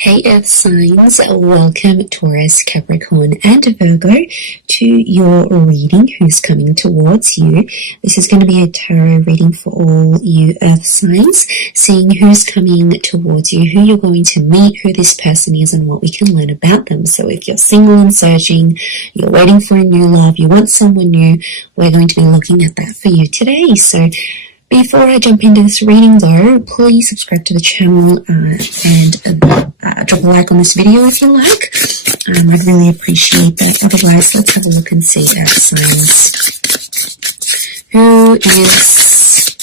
Hey Earth signs, welcome Taurus, Capricorn and Virgo to your reading, who's coming towards you. This is going to be a tarot reading for all you Earth signs, seeing who's coming towards you, who you're going to meet, who this person is and what we can learn about them. So if you're single and searching, you're waiting for a new love, you want someone new, we're going to be looking at that for you today. So before I jump into this reading though, please subscribe to the channel and drop a like on this video if you like. I'd really appreciate that. Otherwise, let's have a look and see Earth signs. Who is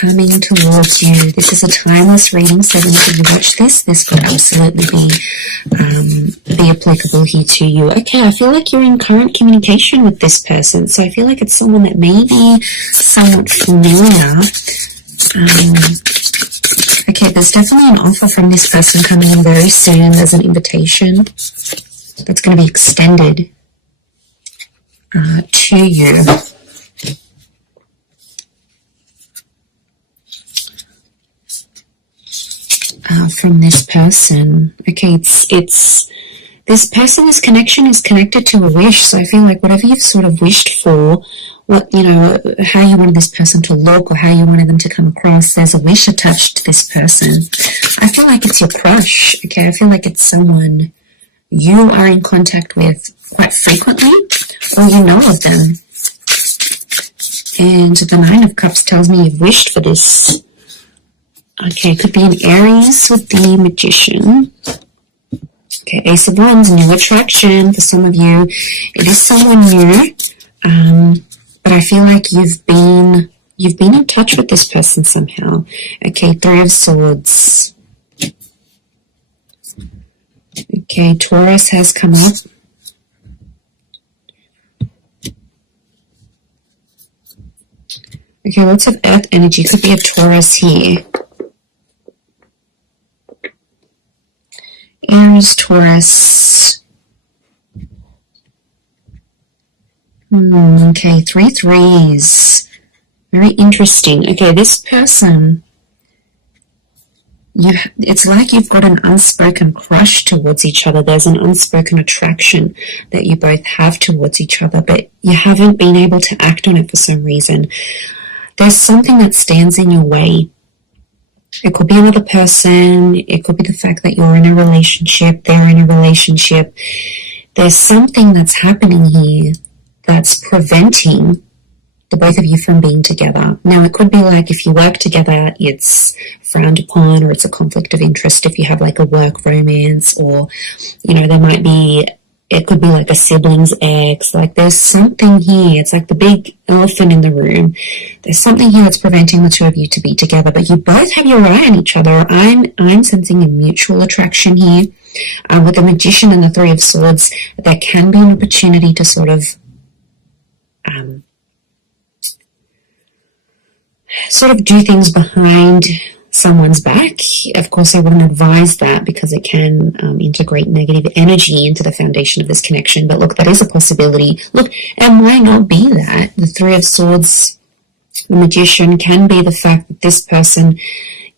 coming towards you? This is a timeless reading, so whenever you watch this could absolutely be applicable here to you. Okay, I feel like you're in current communication with this person, so I feel like it's someone that may be somewhat familiar. Okay, there's definitely an offer from this person coming in very soon. There's an invitation that's going to be extended to you. From this person. Okay, it's this person, this connection is connected to a wish. So I feel like whatever you've sort of wished for, what, you know, how you wanted this person to look or how you wanted them to come across, there's a wish attached to this person. I feel like it's your crush. Okay, I feel like it's someone you are in contact with quite frequently, or you know of them. And the Nine of Cups tells me you've wished for this. Okay, it could be an Aries with the Magician. Okay, Ace of Wands, new attraction for some of you. It is someone new, but I feel like you've been in touch with this person somehow. Okay, Three of Swords. Okay, Taurus has come up. Okay, lots of Earth energy. Could be a Taurus here. Aries, Taurus. Okay, 3 threes. Very interesting. Okay, this person, it's like you've got an unspoken crush towards each other. There's an unspoken attraction that you both have towards each other, but you haven't been able to act on it for some reason. There's something that stands in your way. It could be another person. It could be the fact that you're in a relationship, they're in a relationship. There's something that's happening here that's preventing the both of you from being together. Now, it could be like if you work together, it's frowned upon, or it's a conflict of interest if you have like a work romance, or, you know, there might be, it could be like a sibling's ex. Like there's something here. It's like the big elephant in the room. There's something here that's preventing the two of you to be together, but you both have your eye on each other. I'm sensing a mutual attraction here. With the Magician and the Three of Swords, there can be an opportunity to sort of do things behind someone's back. Of course, I wouldn't advise that because it can integrate negative energy into the foundation of this connection. But look, that is a possibility. Look, it might not be that. The Three of Swords, the Magician, can be the fact that this person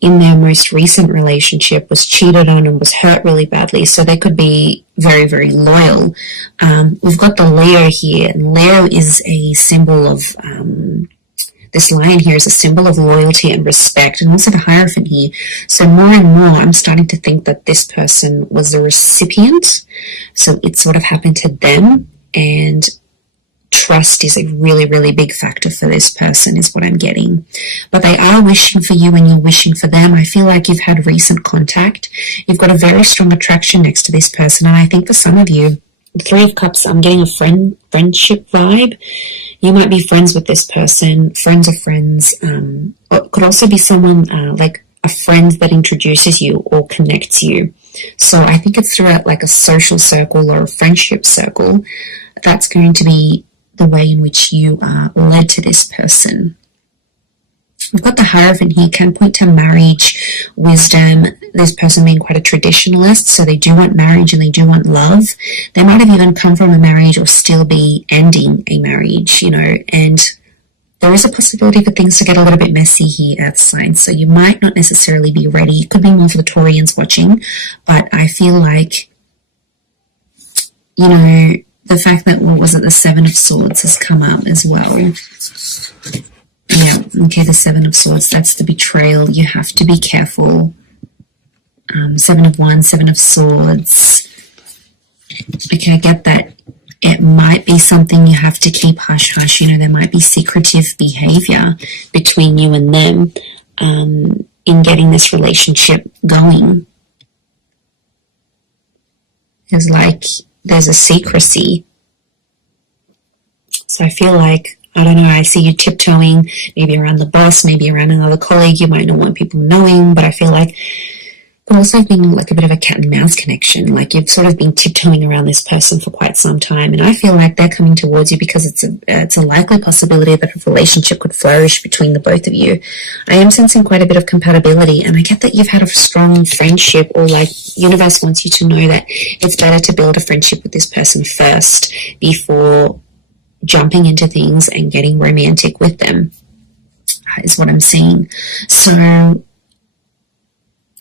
in their most recent relationship was cheated on and was hurt really badly. So they could be very, very loyal. We've got the Leo here, and Leo is a symbol of this lion here is a symbol of loyalty and respect, and also the Hierophant here. So more and more, I'm starting to think that this person was the recipient. So it sort of happened to them, and trust is a really, really big factor for this person is what I'm getting. But they are wishing for you and you're wishing for them. I feel like you've had recent contact. You've got a very strong attraction next to this person, and I think for some of you, the Three of Cups, I'm getting a friendship vibe. You might be friends with this person, friends of friends. It could also be someone like a friend that introduces you or connects you. So I think it's throughout like a social circle or a friendship circle. That's going to be the way in which you are led to this person. We've got the Hierophant here, can point to marriage, wisdom, this person being quite a traditionalist, so they do want marriage and they do want love. They might have even come from a marriage or still be ending a marriage, you know, and there is a possibility for things to get a little bit messy here, Earth signs. So you might not necessarily be ready. It could be more for the Taurians watching, but I feel like, you know, the fact that, what was it, the Seven of Swords has come up as well. Yeah, okay, the Seven of Swords, that's the betrayal. You have to be careful. Seven of Wands, Seven of Swords. Okay, I get that. It might be something you have to keep hush-hush. You know, there might be secretive behavior between you and them in getting this relationship going. There's a secrecy. So I feel like, I don't know, I see you tiptoeing, maybe around the boss, maybe around another colleague. You might not want people knowing, but I feel like it also being like a bit of a cat and mouse connection, like you've sort of been tiptoeing around this person for quite some time, and I feel like they're coming towards you because it's a likely possibility that a relationship could flourish between the both of you. I am sensing quite a bit of compatibility, and I get that you've had a strong friendship, or like universe wants you to know that it's better to build a friendship with this person first before jumping into things and getting romantic with them, is what I'm seeing. So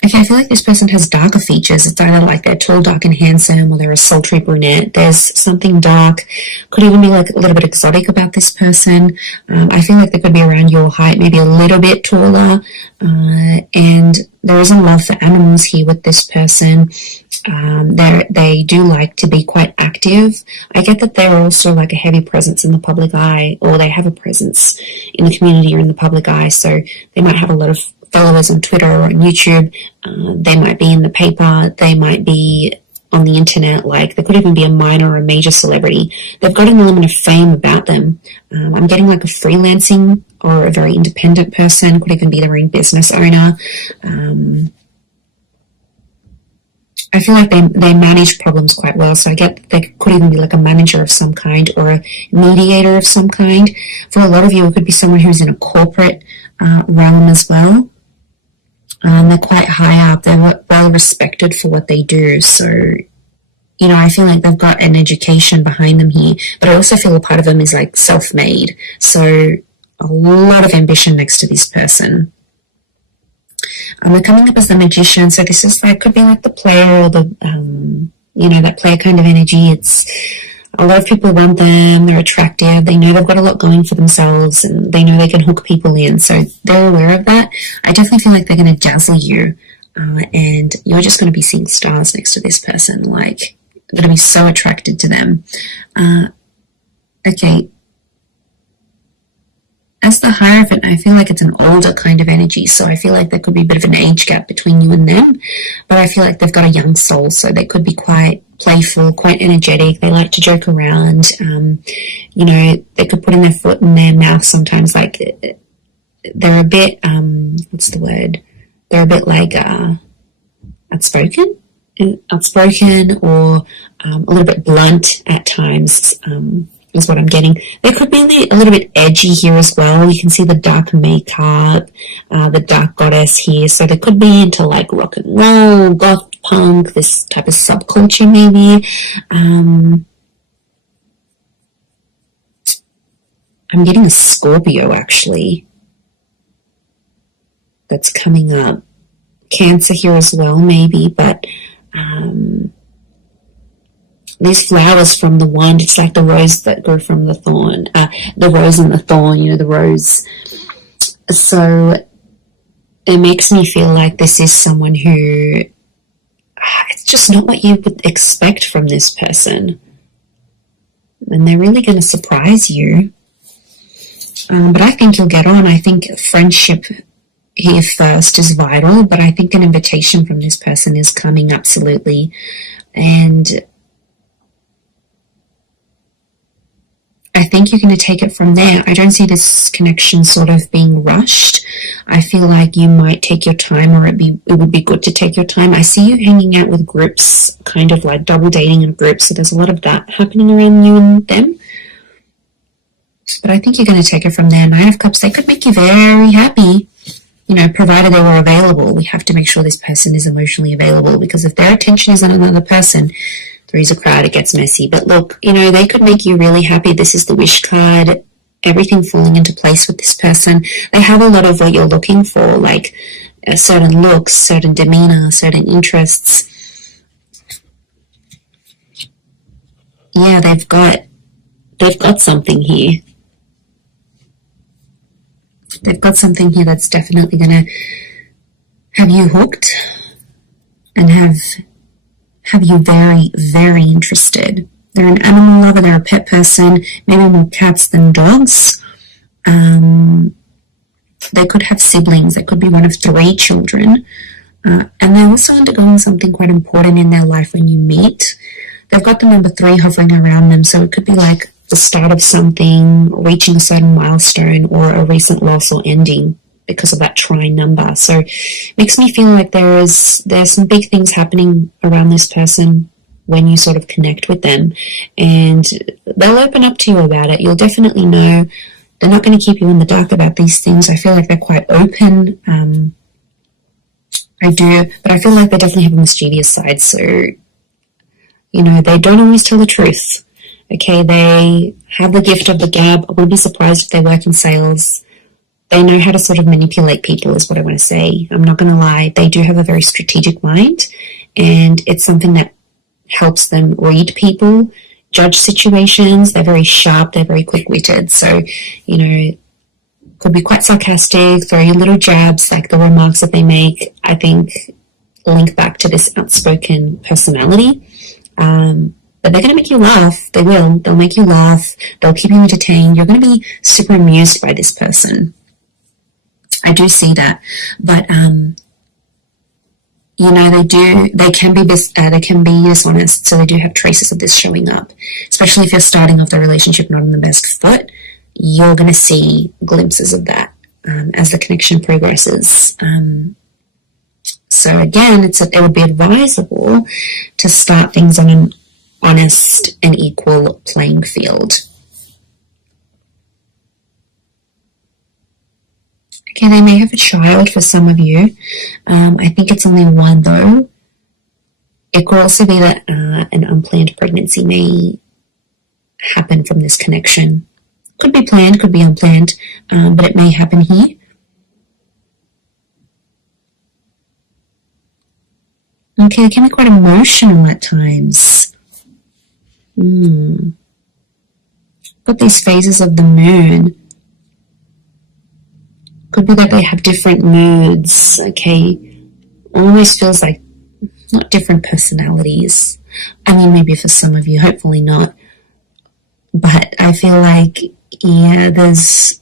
okay, I feel like this person has darker features. It's either like they're tall, dark, and handsome, or they're a sultry brunette. There's something dark, could even be like a little bit exotic about this person. I feel like they could be around your height, maybe a little bit taller. And there is a love for animals here with this person. They do like to be quite active. I get that they're also like a heavy presence in the public eye, or they have a presence in the community or in the public eye. So they might have a lot of followers on Twitter or on YouTube. They might be in the paper. They might be on the internet. Like, they could even be a minor or a major celebrity. They've got an element of fame about them. I'm getting like a freelancing or a very independent person. Could even be their own business owner. I feel like they manage problems quite well. So I get they could even be like a manager of some kind or a mediator of some kind. For a lot of you, it could be someone who's in a corporate realm as well. They're quite high up. They're well respected for what they do. So, you know, I feel like they've got an education behind them here. But I also feel a part of them is like self-made. So a lot of ambition next to this person. They're coming up as the Magician. So this is like, could be like the player or the, you know, that player kind of energy. It's a lot of people want them. They're attractive. They know they've got a lot going for themselves, and they know they can hook people in. So they're aware of that. I definitely feel like they're going to dazzle you, and you're just going to be seeing stars next to this person. Like, you're going to be so attracted to them. Okay. As the Hierophant, I feel like it's an older kind of energy. So I feel like there could be a bit of an age gap between you and them. But I feel like they've got a young soul, so they could be quite playful, quite energetic. They like to joke around. You know, they could put in their foot in their mouth sometimes. Like, they're a bit, what's the word? They're a bit like outspoken, or a little bit blunt at times. Is what I'm getting. They could be a little bit edgy here as well. You can see the dark makeup, the dark goddess here. So they could be into like rock and roll, goth punk, this type of subculture maybe. I'm getting a Scorpio actually that's coming up. Cancer here as well maybe, but these flowers from the wand, it's like the rose that grew from the thorn, the rose and the thorn, you know, the rose. So it makes me feel like this is someone who, it's just not what you would expect from this person. And they're really going to surprise you. But I think you'll get on. I think friendship here first is vital, but I think an invitation from this person is coming, absolutely. And I think you're going to take it from there. I don't see this connection sort of being rushed. I feel like you might take your time, or it would be good to take your time. I see you hanging out with groups, kind of like double dating in groups. So there's a lot of that happening around you and them. But I think you're going to take it from there. Nine of Cups, they could make you very happy, you know, provided they were available. We have to make sure this person is emotionally available, because if their attention is on another person, Three's a crowd, it gets messy. But look, you know, they could make you really happy. This is the wish card. everything falling into place with this person. They have a lot of what you're looking for, like certain looks, certain demeanor, certain interests. Yeah, they've got something here. They've got something here that's definitely going to have you hooked and have you very, very interested. They're an animal lover, they're a pet person, maybe more cats than dogs. They could have siblings, they could be one of 3 children. And they're also undergoing something quite important in their life when you meet. They've got the number 3 hovering around them, so it could be like the start of something, reaching a certain milestone, or a recent loss or ending because of that trine number. So it makes me feel like there's some big things happening around this person when you sort of connect with them, and they'll open up to you about it. You'll definitely know. They're not going to keep you in the dark about these things. I feel like they're quite open. I do, but I feel like they definitely have a mischievous side. So, you know, they don't always tell the truth. Okay, they have the gift of the gab. I wouldn't be surprised if they work in sales. They know how to sort of manipulate people, is what I want to say. I'm not going to lie. They do have a very strategic mind, and it's something that helps them read people, judge situations. They're very sharp. They're very quick-witted. So, you know, could be quite sarcastic, throw you little jabs, like the remarks that they make, I think, link back to this outspoken personality. But they're going to make you laugh. They will. They'll make you laugh. They'll keep you entertained. You're going to be super amused by this person. I do see that. But, you know, they can be dishonest, so they do have traces of this showing up. Especially if you're starting off the relationship not on the best foot, you're going to see glimpses of that as the connection progresses. So again, it would be advisable to start things on an honest and equal playing field. Okay, they may have a child for some of you. I think it's only 1 though. It could also be that an unplanned pregnancy may happen from this connection. Could be planned, could be unplanned, but it may happen here. Okay, it can be quite emotional at times. Got these phases of the moon. Could be that they have different moods, okay? Almost feels like not different personalities. I mean, maybe for some of you, hopefully not. But I feel like, yeah, there's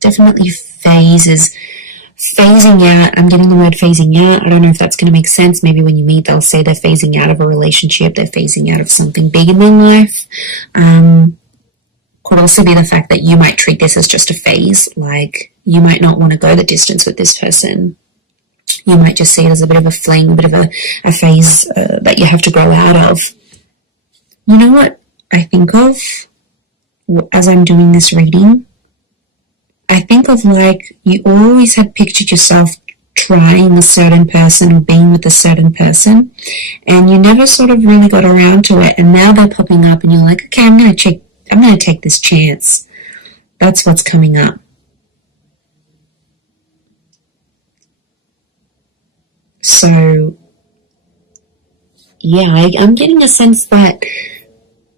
definitely phases. Phasing out, I'm getting the word phasing out. I don't know if that's going to make sense. Maybe when you meet, they'll say they're phasing out of a relationship. They're phasing out of something big in their life. Could also be the fact that you might treat this as just a phase. Like, you might not want to go the distance with this person. You might just see it as a bit of a fling, a bit of a phase that you have to grow out of. You know what I think of as I'm doing this reading? I think of like you always had pictured yourself trying a certain person or being with a certain person, and you never sort of really got around to it, and now they're popping up and you're like, okay, I'm going to take this chance. That's what's coming up. So yeah, I'm getting a sense that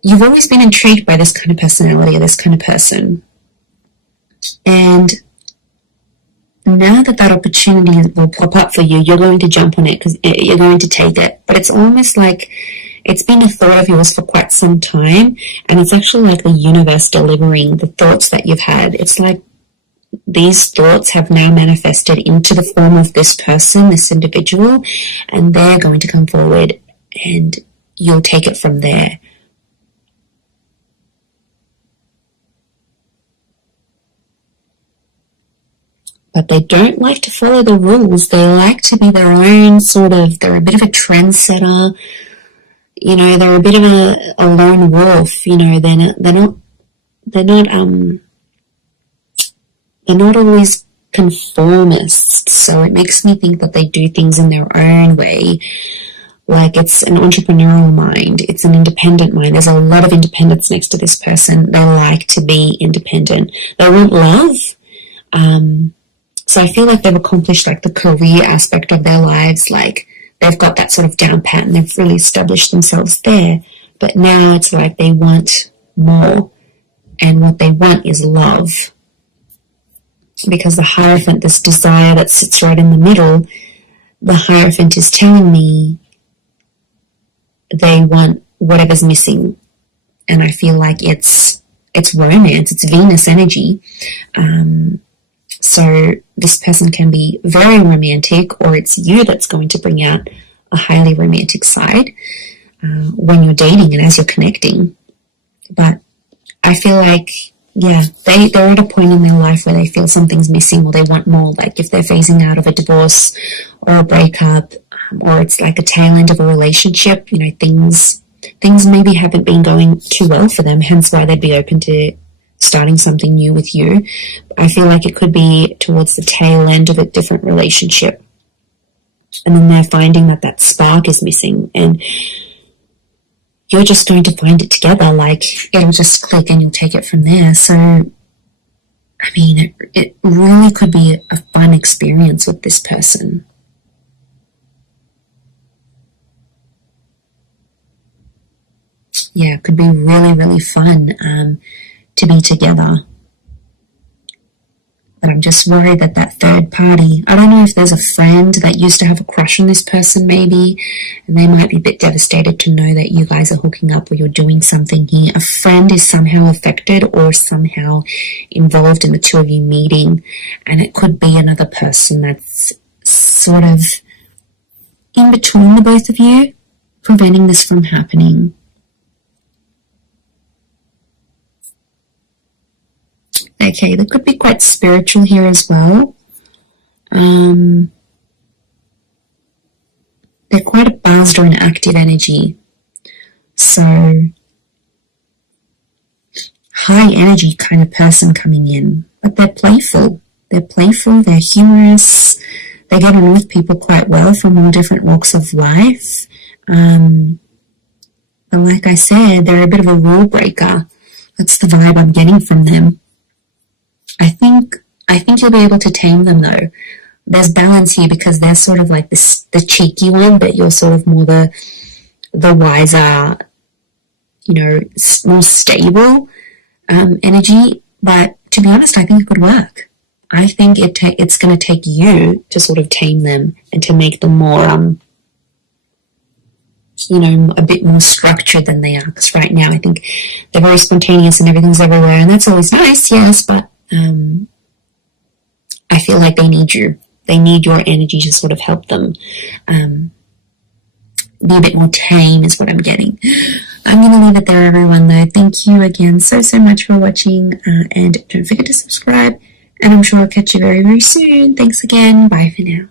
you've always been intrigued by this kind of personality or this kind of person. And now that opportunity will pop up for you, you're going to jump on it because you're going to take it. But it's almost like it's been a thought of yours for quite some time, and it's actually like the universe delivering the thoughts that you've had. It's like these thoughts have now manifested into the form of this person, this individual, and they're going to come forward and you'll take it from there. But they don't like to follow the rules. They like to be their own they're a bit of a trendsetter. You know, they're a bit of a lone wolf. You know, they're not always conformists. So it makes me think that they do things in their own way. Like it's an entrepreneurial mind. It's an independent mind. There's a lot of independence next to this person. They like to be independent. They want love. So I feel like they've accomplished like the career aspect of their lives. Like they've got that sort of down pat and they've really established themselves there. But now it's like they want more. And what they want is love. Because the Hierophant, this desire that sits right in the middle, the Hierophant is telling me they want whatever's missing. And I feel like it's romance, it's Venus energy. So this person can be very romantic, or it's you that's going to bring out a highly romantic side when you're dating and as you're connecting. But I feel like, yeah, they're at a point in their life where they feel something's missing or they want more, like if they're phasing out of a divorce or a breakup, or it's like a tail end of a relationship, you know, things maybe haven't been going too well for them, hence why they'd be open to starting something new with you. I feel like it could be towards the tail end of a different relationship. And then they're finding that spark is missing, and you're just going to find it together. Like it'll just click and you'll take it from there. So, I mean, it really could be a fun experience with this person. Yeah, it could be really, really fun to be together. But I'm just worried that third party, I don't know if there's a friend that used to have a crush on this person maybe, and they might be a bit devastated to know that you guys are hooking up or you're doing something here. A friend is somehow affected or somehow involved in the two of you meeting, and it could be another person that's sort of in between the both of you, preventing this from happening. Okay, they could be quite spiritual here as well. They're quite a buzzed or an active energy. So, high energy kind of person coming in. But they're playful. They're humorous. They get on with people quite well from all different walks of life. But like I said, they're a bit of a rule breaker. That's the vibe I'm getting from them. I think you'll be able to tame them though. There's balance here because they're sort of like the cheeky one, but you're sort of more the wiser, you know, more stable energy. But to be honest, I think it could work. I think it's going to take you to sort of tame them and to make them more, you know, a bit more structured than they are. Because right now I think they're very spontaneous and everything's everywhere, and that's always nice, yes, but I feel like they need you. They need your energy to sort of help them be a bit more tame is what I'm getting. I'm going to leave it there, everyone, though. Thank you again so much for watching, and don't forget to subscribe, and I'm sure I'll catch you very, very soon. Thanks again. Bye for now.